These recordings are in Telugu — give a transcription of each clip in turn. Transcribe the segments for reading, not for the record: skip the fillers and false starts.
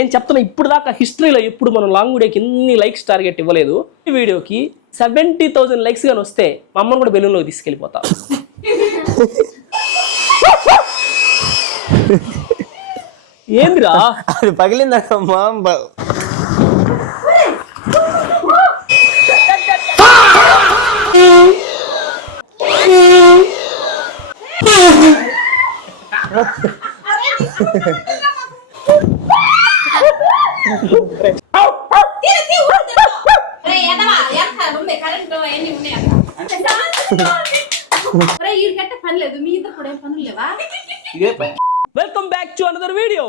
నేను చెప్తున్నా ఇప్పుడు దాకా హిస్టరీలో ఎప్పుడు మనం లాంగ్ వీడియోకి ఇన్ని లైక్స్ టార్గెట్ ఇవ్వలేదు. ఈ వీడియోకి 70,000 లైక్స్ గాని వస్తే మా అమ్మని కూడా బెలూన్లోకి తీసుకెళ్ళిపోతా. ఏందిరా అది పగిలిందమ్మా. Welcome back to another video.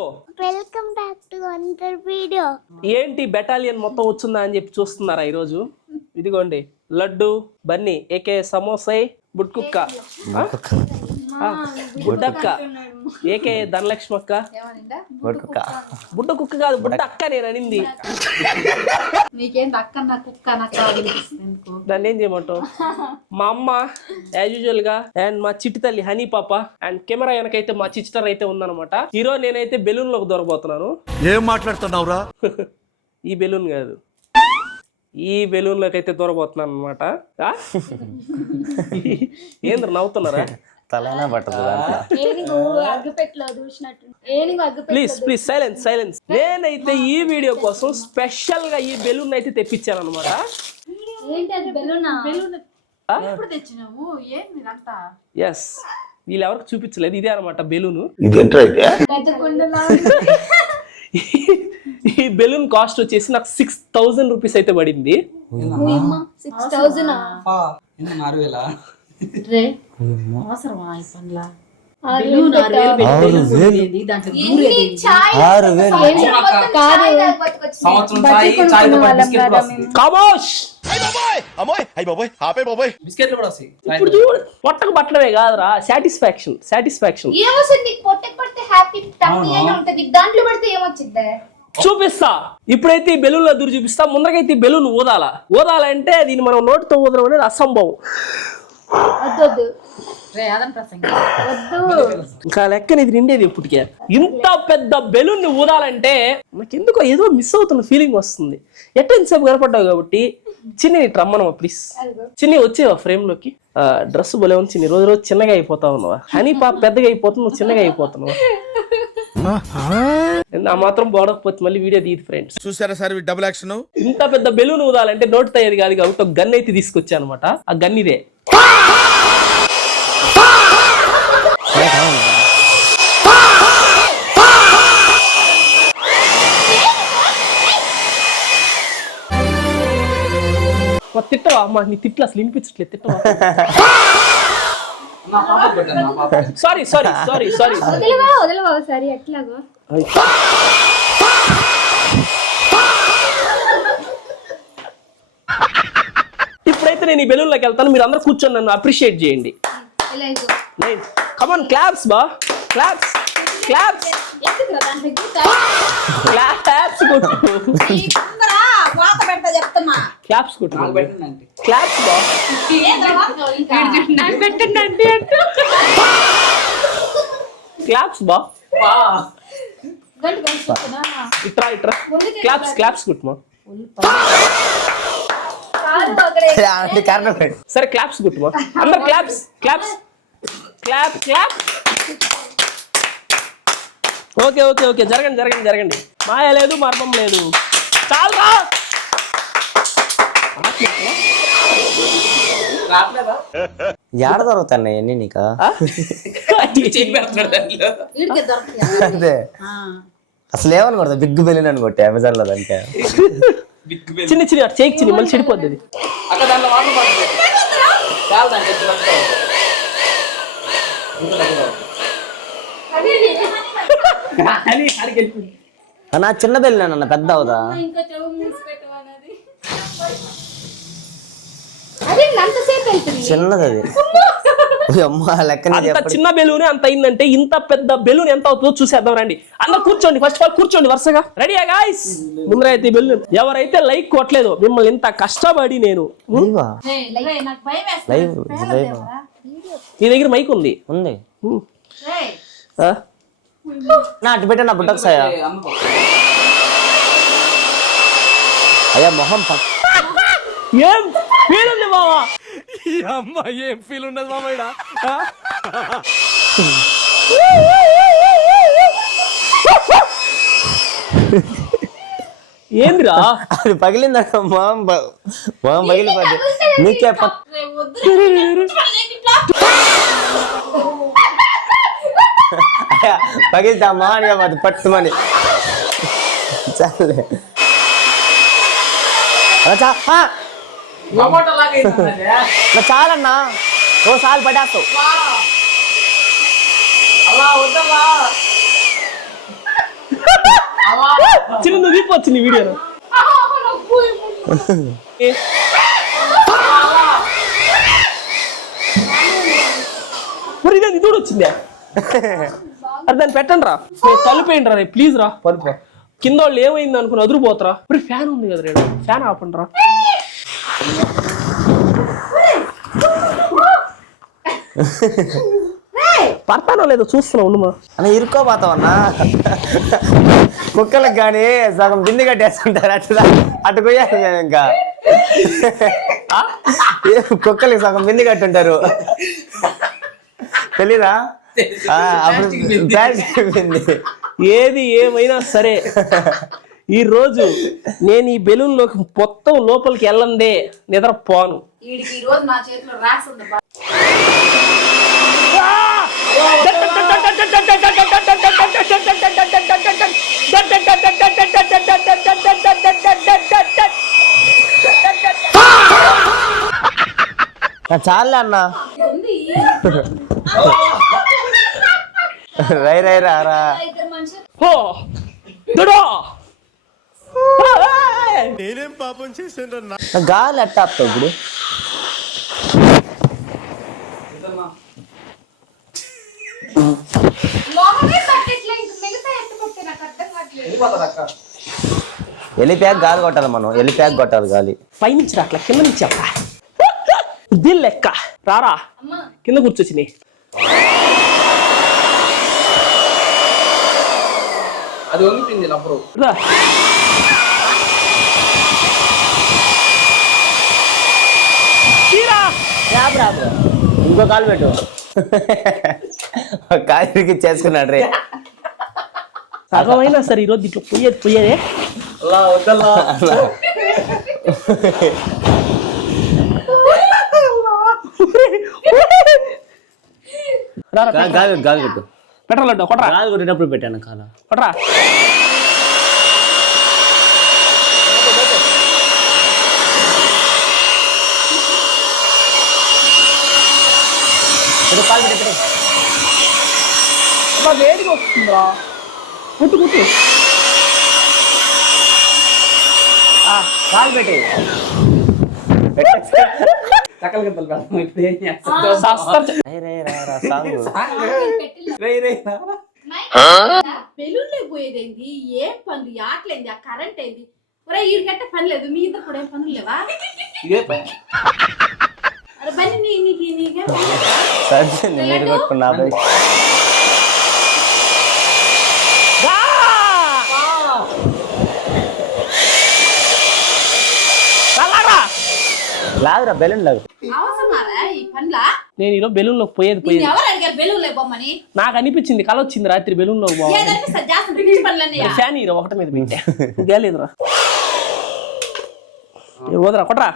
ఏంటి బెటాలియన్ మొత్తం వచ్చిందా అని చెప్పి చూస్తున్నారా ఈరోజు? ఇదిగోండి లడ్డు బన్నీ ఏకే సమోసాయ్ బుడ్కుక్క బుడ్డక్క ఏకే ధనలక్ష్మక్క బుడ్డ కుక్క కాదు బుడ్డ అక్క నేను అనింది. దాన్ని ఏం చేయమంటావు? మా అమ్మ యాజ్ యూజువల్ గా అండ్ మా చిట్టి తల్లి హనీ పాప అండ్ కెమెరా వెనకైతే మా చిస్టర్ అయితే ఉందన్నమాట. ఈరోజు నేనైతే బెలూన్ లోకి దొరకబోతున్నాను. ఏం మాట్లాడుతున్నావురా? ఈ బెలూన్ కాదు, ఈ బెలూన్ లోకి అయితే దూరబోతున్నాను అనమాట. ఏంద్ర నవ్వుతున్నారా? Please please silence silence. నేనైతే ఈ వీడియో కోసం స్పెషల్ గా ఈ బెలూన్ అయితే తెప్పించాను అనమాట. ఎస్, వీళ్ళు ఎవరికి చూపించలేదు. ఇదే అనమాట బెలూన్. ఈ బెలూన్ కాస్ట్ వచ్చేసి నాకు 6,000 రూపీస్ అయితే పడింది. పొట్టకు పట్టడమే కాదురా, సాటిస్ఫాక్షన్ సాటిస్ఫాక్షన్. చూపిస్తా ఇప్పుడైతే ఈ బెలూన్ లో దూరి చూపిస్తా. ముందరకైతే ఈ బెలూన్ ఊదాలంటే దీన్ని మనం నోటితో ఊదడం అనేది అసంభవం. ఇంకా లెక్కన ఇది నిండేది ఇప్పటికే. ఇంత పెద్ద బెలూన్ ని ఊదాలంటే నాకు ఎందుకో ఏదో మిస్ అవుతున్న ఫీలింగ్ వస్తుంది. ఎంతసేపు కనపడ్డావు కాబట్టి చిన్ని రమ్మనవా ప్లీజ్. చిన్ని వచ్చేవా ఫ్రేమ్ లోకి. డ్రెస్ బలే ఉంది చిన్ని, రోజు రోజు చిన్నగా అయిపోతా ఉన్నావా? హనీ పాప పెద్దగా అయిపోతుంది, నువ్వు చిన్నగా అయిపోతున్నావా? ఆ మాత్రం బాడకపోతే మళ్ళీ వీడియో తీయదు ఫ్రెండ్స్. చూసారా సార్ డబుల్ యాక్షన్. ఇంత పెద్ద బెలూన్ ఊదాలంటే నోట్ అయ్యేది కాదు కాబట్టి ఒక గన్ అయితే తీసుకొచ్చా అనమాట. ఆ గన్ ఇదే. తిట్టవా అమ్మా? నీ తిట్లు అసలు వినిపించట్లేదు. తిట్టవా? Sorry sorry sorry sorry. ఇప్పుడైతే నేను ఈ బెలూన్ లోకి వెళ్తాను. మీరు అందరూ కూర్చొని నన్ను అప్రిషియేట్ చేయండి. కమాన్ క్లాప్స్ బా, క్లాప్స్ క్లాప్స్ క్లాప్స్ కొట్టు, క్లాప్స్ కొట్టు, క్లాప్స్ బా. క్లాప్స్ బా, ఇట్రా ఇట్రా. క్లాప్స్ క్లాప్స్ కొట్టుమా. సరే క్లాప్స్ కొట్టుమా అందరు. Claps claps clap clap. Okay okay okay, జరగండి జరగండి జరగండి. మాయ లేదు మర్మం లేదు. చాలురా. ఏడ దొరుకుతాయి అన్ని నీకు? అదే అసలు ఏమనుకోడదు, బిగ్ బెలూన్ అని కొట్టి అమెజాన్ లో. దానికి చిన్న చిన్న చేయి చిన్న మళ్ళీ చెడిపోద్ది. నా చిన్న బెలూన్ అన్న పెద్ద అవుదా? చిన్నది అది. అంత చిన్న బెలూన్ అంత అయిందంటే ఇంత పెద్ద బెలూన్ ఎంత అవుతుందో చూసేద్దాం రండి. అందరూ కూర్చోండి, ఫస్ట్ ఆఫ్ ఆల్ కూర్చోండి వరుసగా. రెడీయా గాయ్స్? ముందరైతే బెలూన్ ఎవరైతే లైక్ కొట్టలేదు మిమ్మల్ని ఇంత కష్టపడి నేను. నీ దగ్గర మైక్ ఉంది? ఉంది. నా అటు పెట్టా నా బుట్టకు సాయ. అయ్యా మొహం ఏం ఫీల్ ఉంది బావా? ఈ అమ్మాయి ఏం ఫీల్ ఉన్నది మామయ్య? ఏందిరా అది పగిలిందా? మొహం పగిలిపోద్ది. నీకే పగిలితే ఆ మొహాన్ని అది పట్టుమని చాలే. చాలన్నా ఓసారి పడేస్తావు. చిన్న దిప్పొచ్చు నీ వీడియోలో. మరి ఇదే ఇది కూడా వచ్చిందే. అది దాన్ని పెట్టండి రా, తలుపేయండి రా, ప్లీజ్ రా. పరుపు కింద వాళ్ళు ఏమైంది అనుకుని అదురుపోతారా? మరి ఫ్యాన్ ఉంది కదా రేడు, ఫ్యాన్ ఆపండి రా. పడతానో లేదో చూస్తున్నా ఉండమా అన్న. ఇరుక్కోపోతావన్నా. కుక్కలకు కానీ సగం బింది కట్టేస్తుంటారు. అటు కొయ్యాలి మేము ఇంకా. కుక్కలకి సగం బింది కట్టుంటారు తెలీదా? అప్పుడు ఏది ఏమైనా సరే ఈ రోజు నేను ఈ బెలూన్ లోకి మొత్తం లోపలికి వెళ్ళందే నిద్రపోను. చాలే అన్న. రై రై రారా నేనేం పాపం చేశాను? గాలి అట్టాపుతావు ఇప్పుడు. ఎలిప్యాక్ గాలి కొట్టాలి మనం. ఎలిప్యాక్ కొట్టాలి గాలి. పైనుంచి రా, అట్లా కింద నుంచి అట్లా దీని లెక్క రారా. కింద కూర్చొచ్చి అది వంగిపోయింది లబ్బరు. ఇంకో కాలు పెట్టు. కాలు చేసుకున్నాడు రే. సగమైనా సరే ఈరోజు ఇట్లా పోయేదే. గాలి కొట్టు. పెట్రోల్ అడ్డా కొట్రా. గాలి కొట్టేటప్పుడు పెట్టాను కాల కొట్రా. కాలు పెట్టే వేడిగా వస్తుందిరా. కుట్టు కుట్టు. కాలు పెట్టి బెలూన్లే పోయేదేంది? ఏం పనులు ఆటలేంది? ఆ కరెంట్ ఏంది? ఒరే ఈడికట్ట పని లేదు. మీ ఇద్దరు కూడా ఏం పనులు లేవా? అరే బన్నీ నీకేం లాగురా బెలూన్ లాగు. అవసరమారా ఈ పనులా? నేను ఈరోజు బెలూన్ లోకి పోయేది ఎవరు అడిగారు బెలూన్లే బొమ్మని? నాకు అనిపించింది, కళ వచ్చింది రాత్రి బెలూన్ లోకి ఫ్యాన్ ఇరా ఒకటి మీద పెట్టా. గేలేదురా వదరా కొట్రా.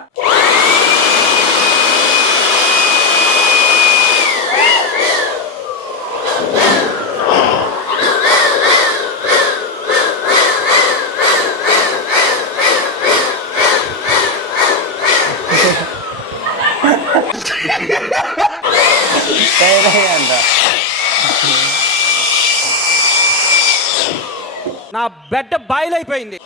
నా బెడ్ బాయిలైపోయింది.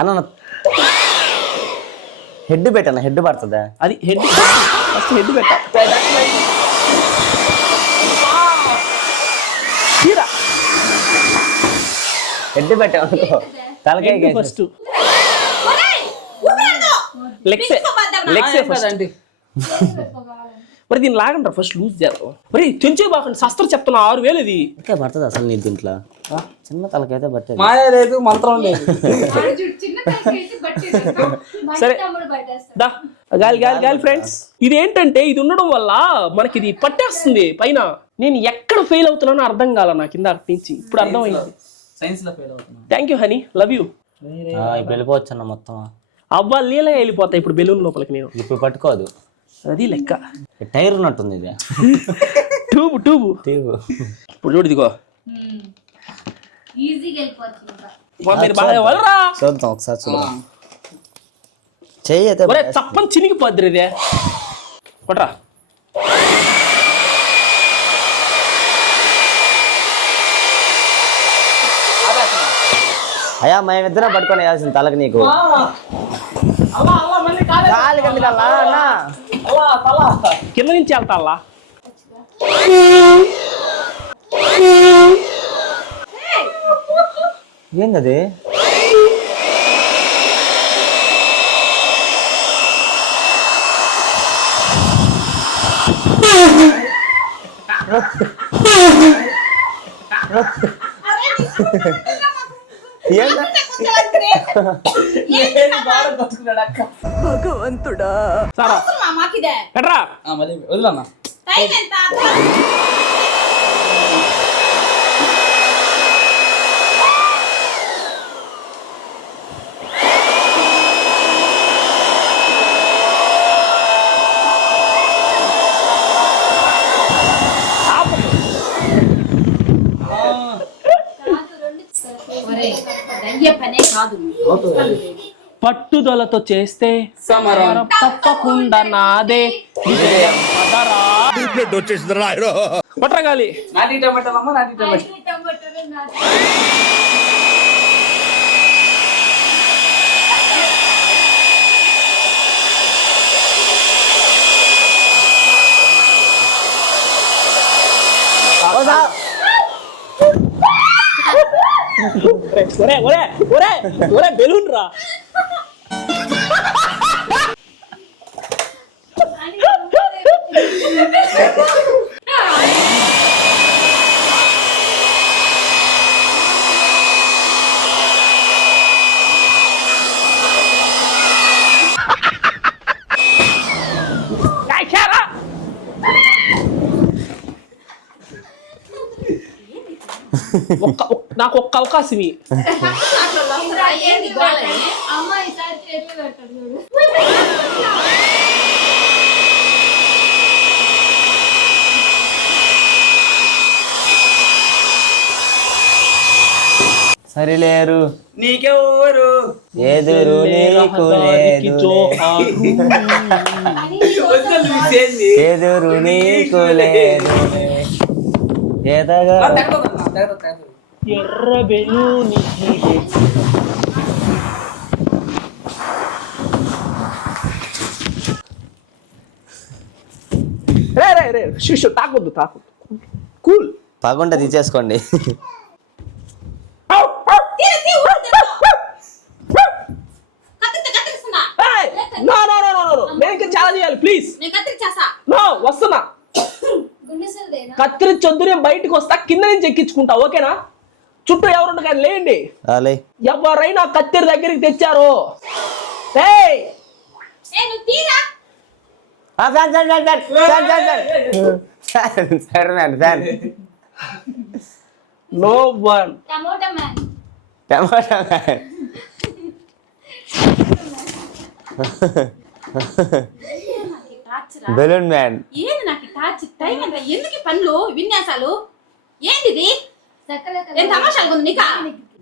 అన్న హెడ్ పెట్టాను. హెడ్ పడుతుందా? అది హెడ్ ఫస్ట్ హెడ్ పెట్టా. హెడ్ పెట్టావు అనుకో తలకాయ ఫస్ట్ లెగ్సే ఫస్ట్. మరి దీన్ని లాగండి ఫస్ట్ లూజ్ చేద్దాం. మరి తెంచే బాకండి శస్త్రం చెప్తున్నా 6,000 ఇది. ఇంకా పడుతుంది అసలు నీ దీంట్లో చిన్న తలకైతే పట్టేది. మాయ లేదు, మంత్రం లేదు. చిన్న తలకైతే పట్టేది. సరే దా గాలి ఫ్రెండ్స్. ఇది ఏంటంటే ఇది ఉండడం వల్ల మనకి ఇది పట్టేస్తుంది పైన. నేను ఎక్కడ ఫెయిల్ అవుతున్నానో అర్థం కాల నాకు ఇందాక నుంచి. ఇప్పుడు అర్థమైంది. సైన్స్ లో ఫెయిల్ అవుతున్నా. Thank you honey, love you. ఇప్పుడు వెళ్ళిపోవచ్చు అన్న మొత్తం. అవ్వ లీలగా వెళ్ళిపోతాయి ఇప్పుడు బెలూన్ లోపలికి. నేను ఇప్పుడు పట్టుకోదు, అది లెక్క. టైర్ ఉన్నట్టుంది ఇది. ట్యూబ్ ఇప్పుడు చూడు ఇదిగో. ఈజీగా వెళ్ళిపోతుంది. మీరు బాగా వదలరా. చూద్దాం ఒకసారి చూద్దాం. చెయ్యి అయితే ఒరే చప్పని చినిగిపోద్ది ఇదే. కొట్రా. అయ్యా మేమిద్దరం పట్టుకొని వేయాల్సింది తలకి నీకు. గాలి కిందకల్లా అన్న. కింద నుంచి వెళ్తా అలా. ఏందది? భగవంతుడా. సారా మాకిదే ఎట్రా మళ్ళీ వదిలన్నా. టైం ఎంత? పనే కాదు. పట్టుదలతో చేస్తే సమరం తప్పకుండా నాదే విజయం పదరా. పట్టగాలి. నాటి టమాటాలమ్మా, నాటి టమాటా. ఒరే బెలూన్ రా. నాకు ఒక్క అవకాశం అమ్మాయి సార్ చేతులు పెట్టాడు చూడు. సరిలేరు నీకెవరు ఎదురు నీకు లేదు, ఎదురు నీకు లేదు ఎదగా. ఎర్ర బెలూన్ రే శిష్యు తాకొద్దు కూల్. పగుంట తీసేసుకోండి. నేను చాలా చేయాలి ప్లీజ్. వస్తున్నా. కత్తిరించొద్దు, నేను బయటకు వస్తా. కింద నుంచి ఎక్కించుకుంటా, ఓకేనా? చుట్టూ ఎవరుండ కానీ లేండి. ఎవరైనా కత్తిరి దగ్గరికి తెచ్చారు no one. Tomato man. Balloon man. ఏంది నాకు టార్చ్? టైం ఎంత? ఎందుకు పనులు విన్యాసాలు? ఏంది ఏం తమాషాలు ఉంది నీకా?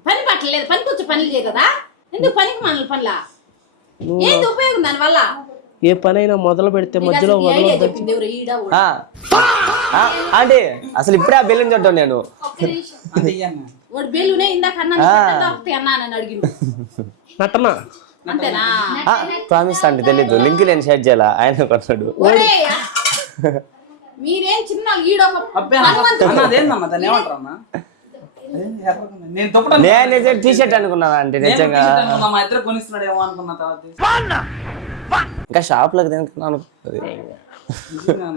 పని పట్టలేదు, పని కూర్చో పనులు చేయదా? ఎందుకు పనికి మనల్ని పనులా? ఏంది ఉపయోగం దాని వల్ల? ఏ పనైనా మొదలు పెడితే మధ్యలో అంటే అసలు ఇప్పుడే ఆ బెలూన్ చూడటం నేను. వాడు బెలూనే ఇందాక అన్నాను అడిగింది. నటనా అంతేనా? ప్రామిస్ అంటే తెలీదు. లింక్ నేను షేర్ చేయాలా, ఆయన కొట్టాడు. మీరేం చిన్న నేను టీ షర్ట్ అనుకున్నాను. అంటే నిజంగా మా ఇద్దరు కొనిస్తున్నాడేమో అనుకున్న తర్వాత ఇంకా షాప్లోకి తింటున్నాను అనుకుంటుంది.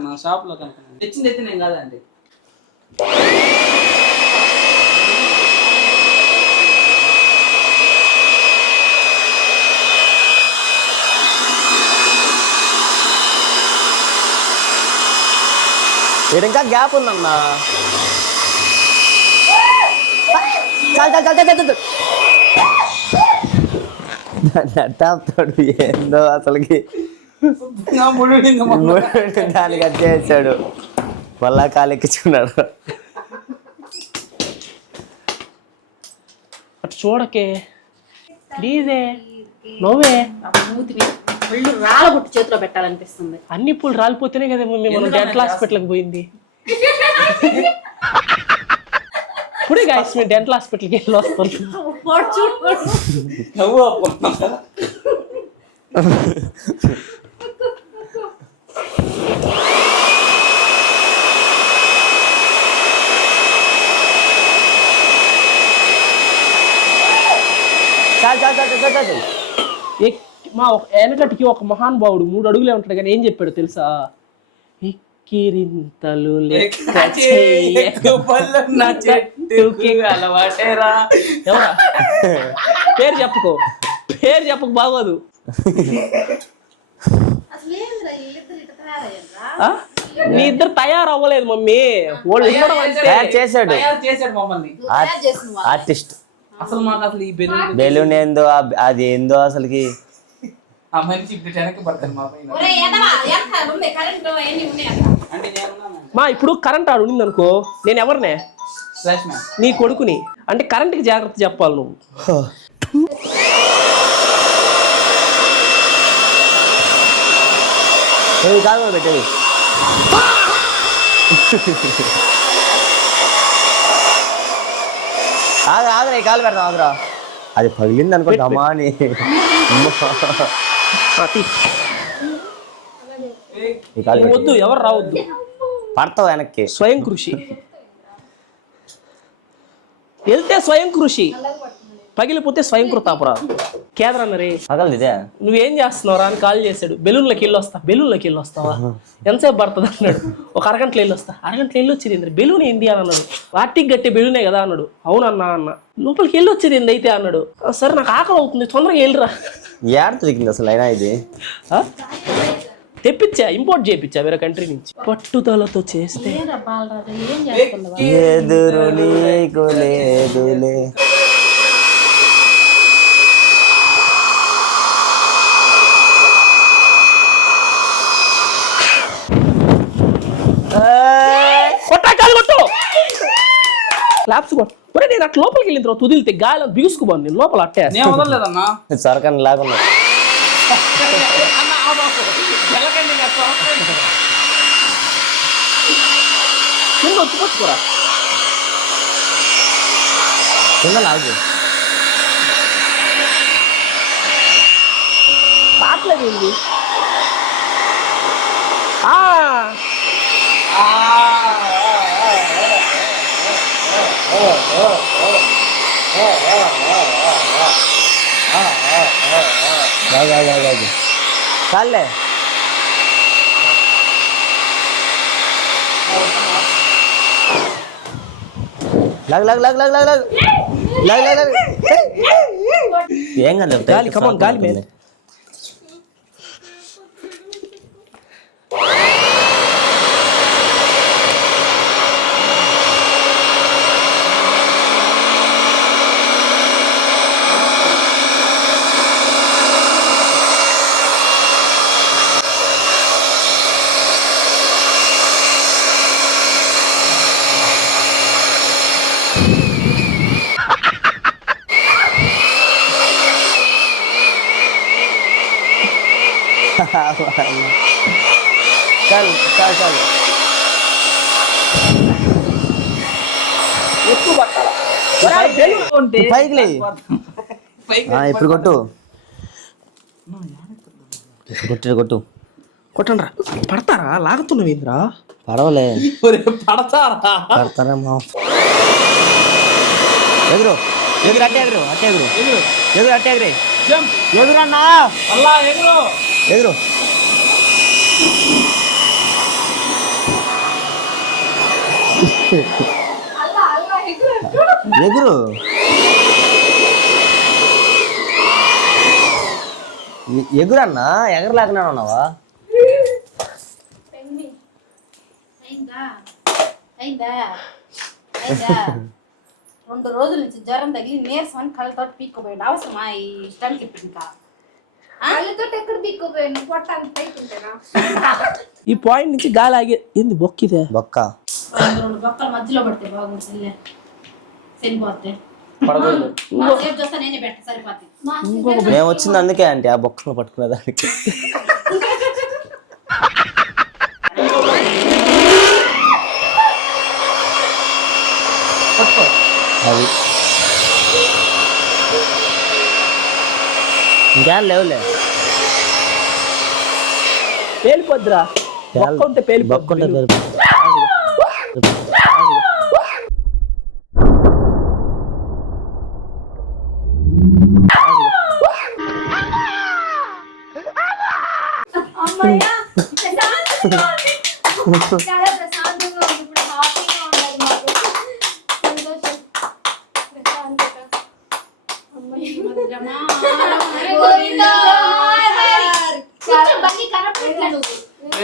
నా షాప్ లో కనుక్కున్నాను. తెచ్చింది అయితే నేను కాదండి. ఇక్కడ ఇంకా గ్యాప్ ఉందన్నా. చాలు నట్టాపుతాడు ఏందో అసలుకి. దానికి కట్ చేసాడు, మళ్ళా కాలు ఎక్కించుకున్నాడు. అటు చూడకే ప్లీజే, నవ్వే. మూతి మీద ఒళ్ళు రాళ్ళగొట్టి చేతిలో పెట్టాలనిపిస్తుంది. అన్ని పూలు రాలిపోతేనే కదా మమ్మీ మనం డెంటల్ హాస్పిటల్కి పోయింది. ఇప్పుడే గాయస్ మేము డెంటల్ హాస్పిటల్కి వెళ్ళి వస్తాం. నవ్వు అప్పుడు చాలు. మా వెనకటికి ఒక మహానుభావుడు 3 అడుగులే ఉంటాడు కానీ ఏం చెప్పాడు తెలుసా? ఎక్కిరింతలు లెక్క నా చెట్టుకి అలవాటేరా. ఎవరా? పేరు చెప్పకు బాగోదు. నీ ఇద్దరు తయారవ్వలేదు మమ్మీ. వాళ్ళు ఇవ్వడం అంటే తయారు చేశాడు మమ్మల్ని ఆర్టిస్ట్. అసలు మాకు అసలు ఈ బెలూన్ ఏందో అది ఏందో అసలుకి. ఆ మనిషి ఇప్పుడు వెనక్కి పడతాను మా పైన. అంటే మా ఇప్పుడు కరెంట్ ఆడు ఉంది అనుకో, నేను ఎవరినే? Flash man. నీ కొడుకుని. అంటే కరెంట్కి జాగ్రత్త చెప్పాలి నువ్వు. కాదు పెట్టేది. ఆగరా, కాలు పెడతాం ఆగరా. అది పగిలింది అనుకో దమాని. వద్దు, ఎవరు రావద్దు. పడతావు వెనక్కి. స్వయం కృషి వెళ్తే స్వయం కృషి, పగిలిపోతే స్వయం కృతాపరాధం. కేదరన్న రే పగలది. నువ్వేం చేస్తున్నావురా అని కాల్ చేశాడు. బెలూన్లోకి వెళ్ళి వస్తావా? ఎంతసేపు పడుతుంది అన్నాడు. ఒక అరగంటలో వెళ్ళి వస్తా. అరగంటలో వెళ్ళి వచ్చేది బెలూన్ ఏంటి అని అన్నాడు. వాటికి గట్టి బెలూనే కదా అన్నాడు. అవునన్నా అన్న. లోపలికి వెళ్ళి వచ్చేది ఏంది అయితే అన్నాడు. సరే నాకు ఆకలి అవుతుంది, తొందరగా వెళ్ళిరా. ఏడ దొరికింది అసలు అయినా ఇది? తెప్పించా, ఇంపోర్ట్ చేయించా వేరే కంట్రీ నుంచి. పట్టుదలతో చేస్తే ఎదురు నీకు లేదులే. కొట్టు క్లాప్స్ కొట్టు. నేను అట్లా లోపలికి వెళ్ళిన తర్వాత వదిలితే గాలి బిగుసుకుపోను. నేను లోపల అట్టే నేను వదలలేదన్నా. సరకని లాగున్నా. కింద వచ్చి కొట్టుకోరా. కింద లాగు. పాటలేదు ఏంది? చాలే. ఏం కాదు. గాలి కమాన్, గాలి మీద. చాలు. పైకి లే. ఇప్పుడు కొట్టు. కొట్టండి రా. పడతారా? లాగుతున్నావు ఏంద్రా? పడవలే. పడతారా? మా ఎదురు అట్టే ఎగురు. ఎదురన్నా అల్లా ఎగురు. ఎదురు ఎదురు ఎగురన్నా ఎగరలేకనే ఉన్నావా? అయిందా అయిందా అయిందా 2 రోజుల నుంచి జ్వరం తగిలి నీరసం కళ్ళతో పీక్కుపోయాడు. అవసరమా ఈ స్టంట్ ఇప్పుడు ఇంకా కళ్ళతో ఎక్కడ పీక్కుపోయాను పొట్ట అంత పైకుంటేనా ఈ పాయింట్ నుంచి గాలి ఆగే ఏంది బొక్కిదే బొక్క 2 బొక్కల మధ్యలో పడితే బాగుంటుంది. సరిపోతే సేపు చూస్తా నేనే పెట్ట సరిపోతే. మేము వచ్చింది అందుకే అంటే ఆ బొక్కను పట్టుకునేదానికి. అది ఇంకా లేవులే పేలిపోద్దురా. బొక్క ఉంటే బొక్క ఉంటే చాలా ప్రశాంతంగా ఉంది. ఇప్పుడు హ్యాపీగా ఉన్నది మాకు. సంతోషం, ప్రశాంతత.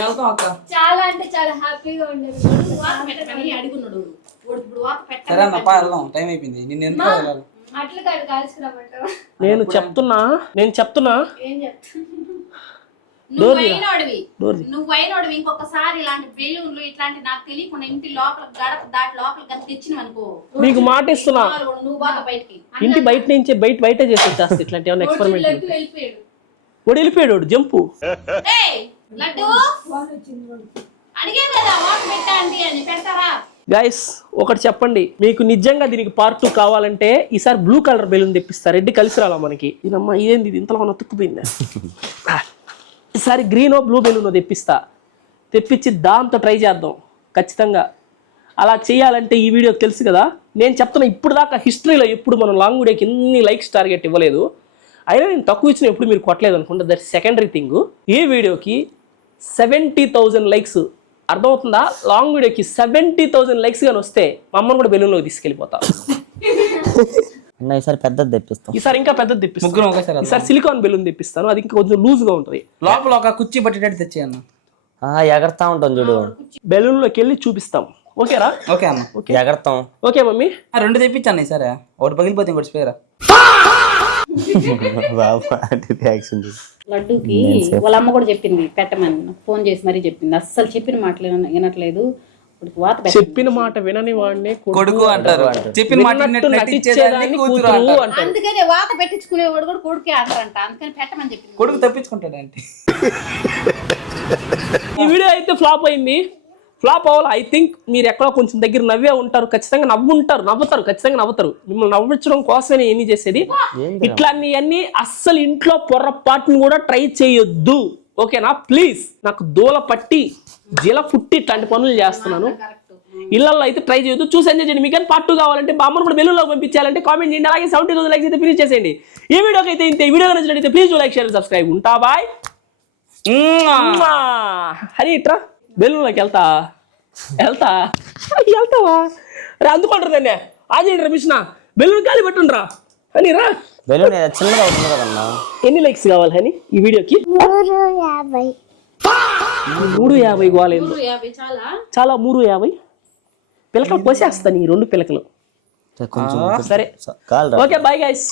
వెళ్తాం అక్క. చాలా అంటే చాలా హ్యాపీగా ఉండేది. అడుగున్నాడు సరే అన్న పా వెళ్దాం, టైం అయిపోయింది. నిన్న ఎంత వెళ్ళాలి? అట్లా కాదు కాల్చుకురామంటావా? నేను చెప్తున్నా ఏం చెప్తా? నువ్వైనోడివి ఇంకొకసారి ఇలాంటి బెలూన్లు ఇట్లాంటి నాకు తెలియకుండా ఇంటి లోపల గడప దాటి లోపల కానీ తెచ్చినవి అనుకో, మీకు మాట ఇస్తున్నా, నువ్వు బాగా బయటికి ఇంటి బయట నుంచి బయటే చేసి వచ్చేస్తా. ఇట్లాంటి ఏమైనా ఎక్స్పెరిమెంట్ వెళ్ళిపోయాడు. వాడు వెళ్ళిపోయాడు జంపు. ఏయ్, లడ్డు అడిగే కదా వాటర్ పెట్టా అని పెడతారా? గైస్ ఒకటి చెప్పండి, మీకు నిజంగా దీనికి పార్ట్ 2 కావాలంటే ఈసారి బ్లూ కలర్ బెలూన్ తెప్పిస్తా. రెడ్ కలిసి రాలా మనకి. ఇదమ్మా ఇదేంది ఇది ఇంతలో ఉన్న తుక్కుపోయిందా? ఈసారి గ్రీనో బ్లూ బెలూనో తెప్పించి దాంతో ట్రై చేద్దాం ఖచ్చితంగా. అలా చేయాలంటే ఈ వీడియోకి తెలుసు కదా, నేను చెప్తున్నా ఇప్పుడు దాకా హిస్టరీలో ఎప్పుడు మనం లాంగ్ వీడియోకి ఎన్ని లైక్స్ టార్గెట్ ఇవ్వలేదు. అయినా నేను తక్కువ ఇచ్చిన ఎప్పుడు మీరు కొట్టలేదు అనుకుంటా. That secondary thing. ఈ వీడియోకి 70,000 లైక్స్, అర్థమవుతుందా? లాంగ్ వీడియోకి 70,000 లైక్స్ కానీ వస్తే మా అమ్మను కూడా బెలూన్లోకి తీసుకెళ్ళిపోతా. ఈసారి పెద్దది తెప్పిస్తాం. ఈసారి ఇంకా పెద్దది తెప్పిస్తాను. ముగ్గురు ఒకేసారి ఈసారి సిలికాన్ బెలూన్ తెప్పిస్తాను. అది ఇంకా కొంచెం లూజ్గా ఉంటుంది. లోపల ఒక కుర్చీ పట్టేటట్టు తెచ్చి అన్న. ఎగరతా ఉంటాం చూడు, బెలూన్లోకి వెళ్ళి చూపిస్తాం. ఓకేరా? ఓకే అన్న. ఎగరతాం. Okay mummy. 2 తెప్పించాను సరే, ఒకటి పగిలిపోతే ఇంకోటి స్పేరా. లడ్డూకి వాళ్ళ అమ్మ కూడా చెప్పింది పెట్టమని, ఫోన్ చేసి మరీ చెప్పింది. అస్సలు చెప్పిన మాటలు వినట్లేదు. చెప్పిన మాట వినని వాడినే కొడుకు అంటారు, చెప్పిన మాట నటించేదాన్ని కూతురు అంటారు. అందుకనే వాత పెట్టించుకునేవాడు కూడా కొడుకే అంటారంట. అందుకని పెట్టమని చెప్పింది. కొడుకు తప్పించుకుంటాడు అంటే. ఈ వీడియో అయితే ఫ్లాప్ అయింది. ఫ్లాప్ అవ్వాలి. ఐ థింక్ మీరు ఎక్కడో కొంచెం దగ్గర నవ్వే ఉంటారు, ఖచ్చితంగా నవ్వుతారు, ఖచ్చితంగా నవ్వుతారు. మిమ్మల్ని నవ్వించడం కోసమే ఏమీ చేసేది. ఇట్లాంటి అన్ని అస్సలు ఇంట్లో పొర్రపాటును కూడా ట్రై చేయొద్దు. ఓకేనా? ప్లీజ్. నాకు దూల పట్టి జిల పుట్టి ఇట్లాంటి పనులు చేస్తున్నాను. ఇళ్లలో అయితే ట్రై చేయొద్దు. చూసి ఎంజాయ్ చేయండి. మీకు పార్ట్ 2 కావాలంటే బామ్మను కూడా బెలూన్లో పంపించాలంటే కామెంట్ చేయండి. అలాగే 70,000 లైక్స్ అయితే ఫినిష్ చేసేయండి. ఈ వీడియోకి అయితే ఇంతే. ఈ వీడియో నచ్చినట్లయితే ప్లీజ్ లైక్, షేర్, సబ్స్క్రైబ్. ఉంటా బాయ్. హరి ఇట్రా బెలూన్లోకి వెళ్తావా? అందుకుంటారు దాన్ని. ఆజేయండి రమేష్ణ, బెలూన్ గాలి పెట్టుండ్రా అని రా. బెలూన్ చిన్నగా అవుతుంది కదన్నా. ఎన్ని లైక్స్ కావాలి అని ఈ వీడియోకి? 350 గోలేదు. చాలా 350 పిలకలు పోసేస్తాను. ఈ 2 పిలకలు. కొంచెం సరే ఓకే బాయ్ గైస్.